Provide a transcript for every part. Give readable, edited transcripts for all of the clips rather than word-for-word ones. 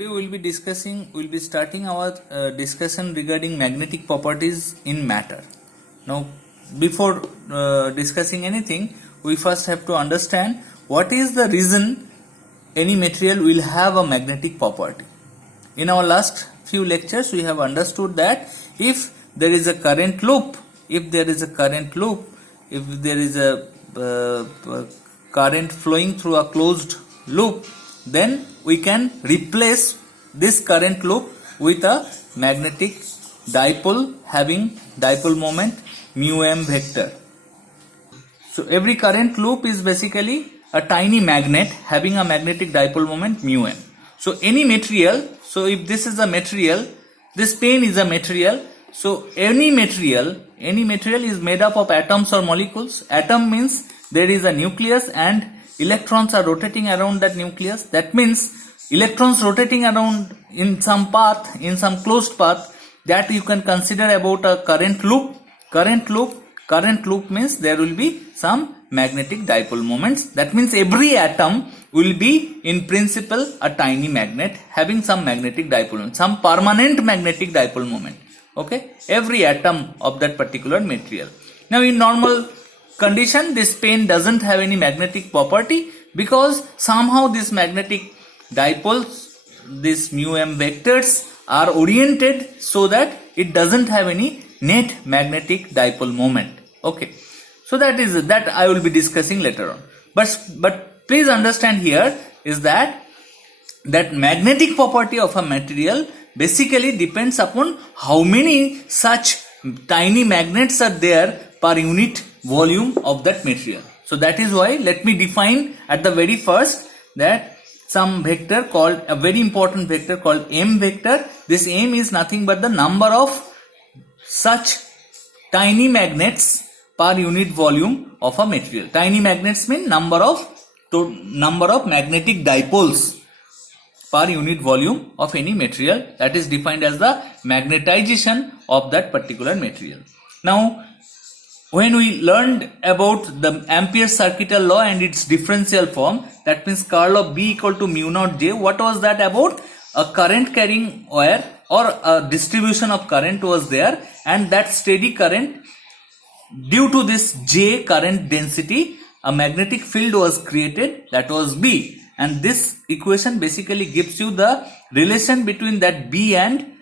Today we'll be starting our discussion regarding magnetic properties in matter. Now, before discussing anything, we first have to understand what is the reason any material will have a magnetic property. In our last few lectures, we have understood that if there is a current loop, if there is a current flowing through a closed loop, then we can replace this current loop with a magnetic dipole having dipole moment mu m vector. So every current loop is basically a tiny magnet having a magnetic dipole moment mu m. So any material, so if this is a material, this plane is a material, so any material is made up of atoms or molecules. Atom means there is a nucleus and electrons are rotating around that nucleus. That means electrons rotating around in some path, in some closed path, that you can consider about a current loop. Current loop means there will be some magnetic dipole moments. That means every atom will be in principle a tiny magnet having some magnetic dipole moment, some permanent magnetic dipole moment. Okay, every atom of that particular material. Now in normal condition, this plane doesn't have any magnetic property because somehow this magnetic dipoles, this mu m vectors are oriented so that it doesn't have any net magnetic dipole moment. Okay, so that I will be discussing later on. But please understand here is that magnetic property of a material basically depends upon how many such tiny magnets are there per unit volume of that material. So that is why let me define at the very first that some vector called, a very important vector called m vector. This m is nothing but the number of such tiny magnets per unit volume of a material. Tiny magnets mean number of magnetic dipoles per unit volume of any material, that is defined as the magnetization of that particular material. Now, when we learned about the Ampere's circuital law and its differential form, that means curl of B equal to mu naught J, what was that about? A current carrying wire or a distribution of current was there, and that steady current, due to this J current density, a magnetic field was created, that was B. And this equation basically gives you the relation between that B and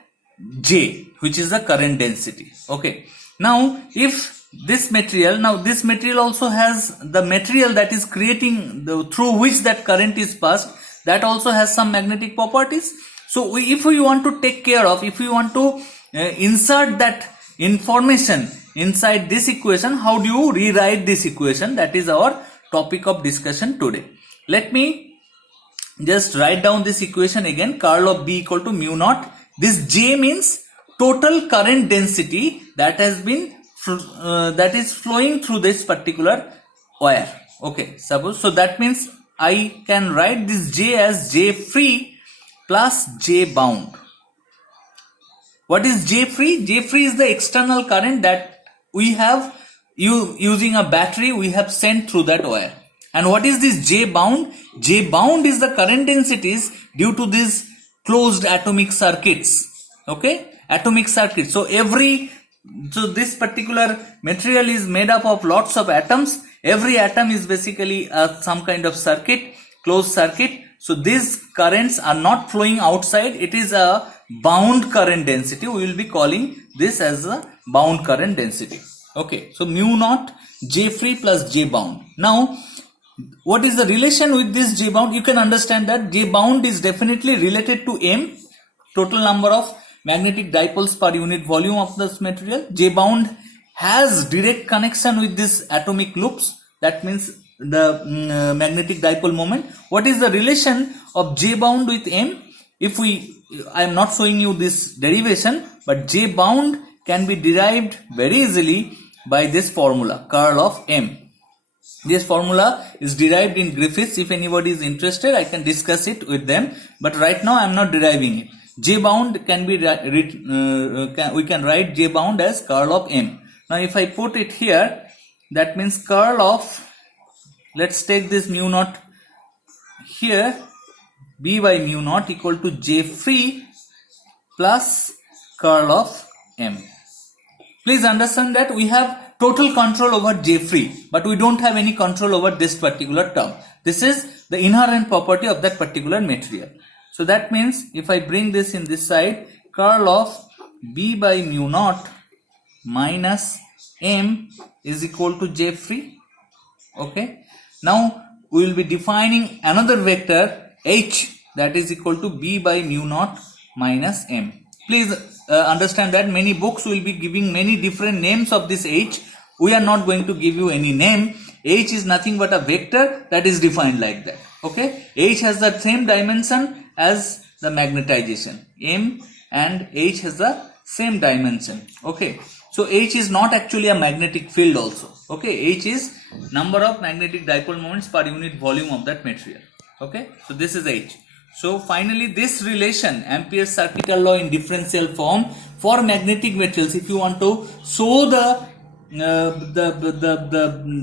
J, which is the current density. Okay. Now, if this material also has the material that is creating through which that current is passed, that also has some magnetic properties. So if we want to take care of, if we want to insert that information inside this equation, how do you rewrite this equation? That is our topic of discussion today. Let me just write down this equation again. Curl of B equal to mu naught. This J means total current density that has been that is flowing through this particular wire. Okay, suppose, so that means I can write this J as J free plus J bound. What is J free? J free is the external current that we have using a battery we have sent through that wire. And what is this J bound? J bound is the current densities due to these closed atomic circuits. Okay, atomic circuits. So this particular material is made up of lots of atoms. Every atom is basically some kind of circuit, closed circuit. So these currents are not flowing outside. It is a bound current density. We will be calling this as a bound current density. Okay, so mu naught J free plus J bound. Now, what is the relation with this J bound? You can understand that J bound is definitely related to M, total number of magnetic dipoles per unit volume of this material. J bound has direct connection with these atomic loops. That means the magnetic dipole moment. What is the relation of J bound with M? I am not showing you this derivation, but J bound can be derived very easily by this formula, curl of M. This formula is derived in Griffiths. If anybody is interested, I can discuss it with them. But right now I am not deriving it. J bound can be we can write J bound as curl of M. Now if I put it here, that means curl of, let's take this mu naught here, B by mu naught equal to J free plus curl of M. Please understand that we have total control over J free, but we don't have any control over this particular term. This is the inherent property of that particular material. So that means if I bring this in this side, curl of B by mu naught minus M is equal to J free. Okay. Now we will be defining another vector H, that is equal to B by mu naught minus M. Please understand that many books will be giving many different names of this H. We are not going to give you any name. H is nothing but a vector that is defined like that. Okay. H has the same dimension as the magnetization. M and H has the same dimension. Okay. So H is not actually a magnetic field also. Okay. H is number of magnetic dipole moments per unit volume of that material. Okay. So this is H. So finally this relation, Ampere's circuital law in differential form for magnetic materials, if you want to show the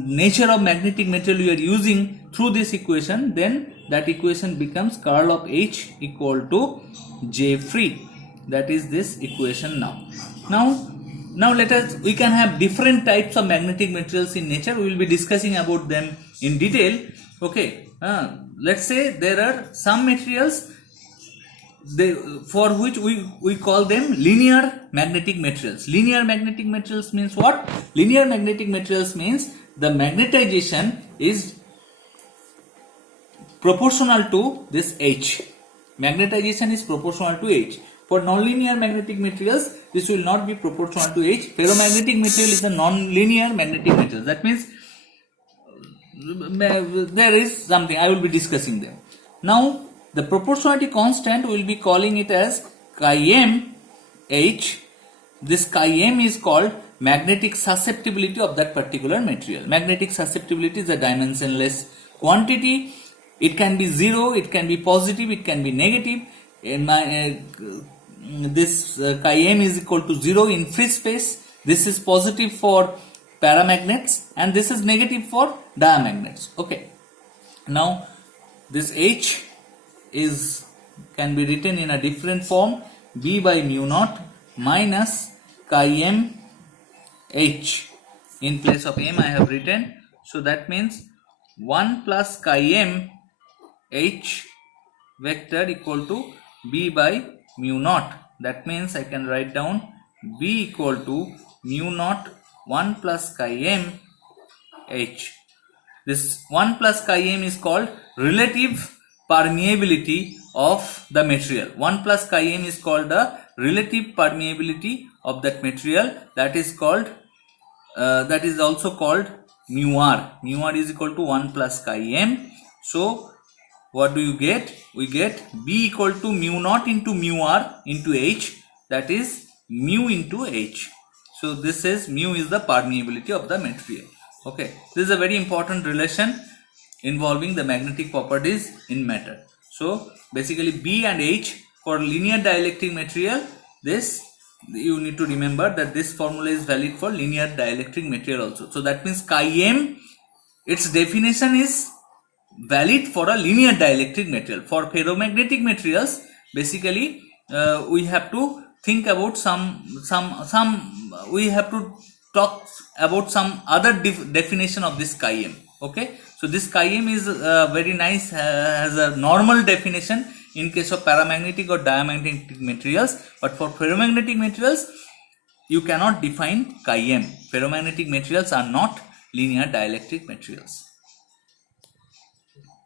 nature of magnetic material you are using through this equation, then that equation becomes curl of H equal to J free. That is this equation now. Now we can have different types of magnetic materials in nature. We will be discussing about them in detail. Okay. Let's say there are some materials for which we call them linear magnetic materials. Linear magnetic materials means what? Linear magnetic materials means the magnetization is proportional to this H. Magnetization is proportional to H. For non-linear magnetic materials, this will not be proportional to H. Ferromagnetic material is a non-linear magnetic material. That means there is something, I will be discussing them. Now the proportionality constant, we will be calling it as chi m H. This chi m is called magnetic susceptibility of that particular material. Magnetic susceptibility is a dimensionless quantity. It can be 0, it can be positive, it can be negative. In my this chi m is equal to 0 in free space. This is positive for paramagnets and this is negative for diamagnets. Okay. Now this H can be written in a different form, B by mu naught minus chi m H. In place of m I have written, so that means 1 plus chi m H vector equal to B by mu naught. That means I can write down B equal to mu naught 1 plus chi m H. This 1 plus chi m is called relative permeability of the material. 1 plus chi m is called the relative permeability of that material. That is called that is also called mu r. Mu r is equal to 1 plus chi m. So what do you get? We get B equal to mu naught into mu r into H, that is mu into H. So this is mu is the permeability of the material. Okay, this is a very important relation involving the magnetic properties in matter. So basically B and H for linear dielectric material, this you need to remember that this formula is valid for linear dielectric material also. So that means chi m, its definition is valid for a linear dielectric material. For ferromagnetic materials, basically we have to think about we have to talk about some other definition of this chi m. Okay, so this chi m is very nice, has a normal definition in case of paramagnetic or diamagnetic materials, but for ferromagnetic materials you cannot define chi m. Ferromagnetic materials are not linear dielectric materials.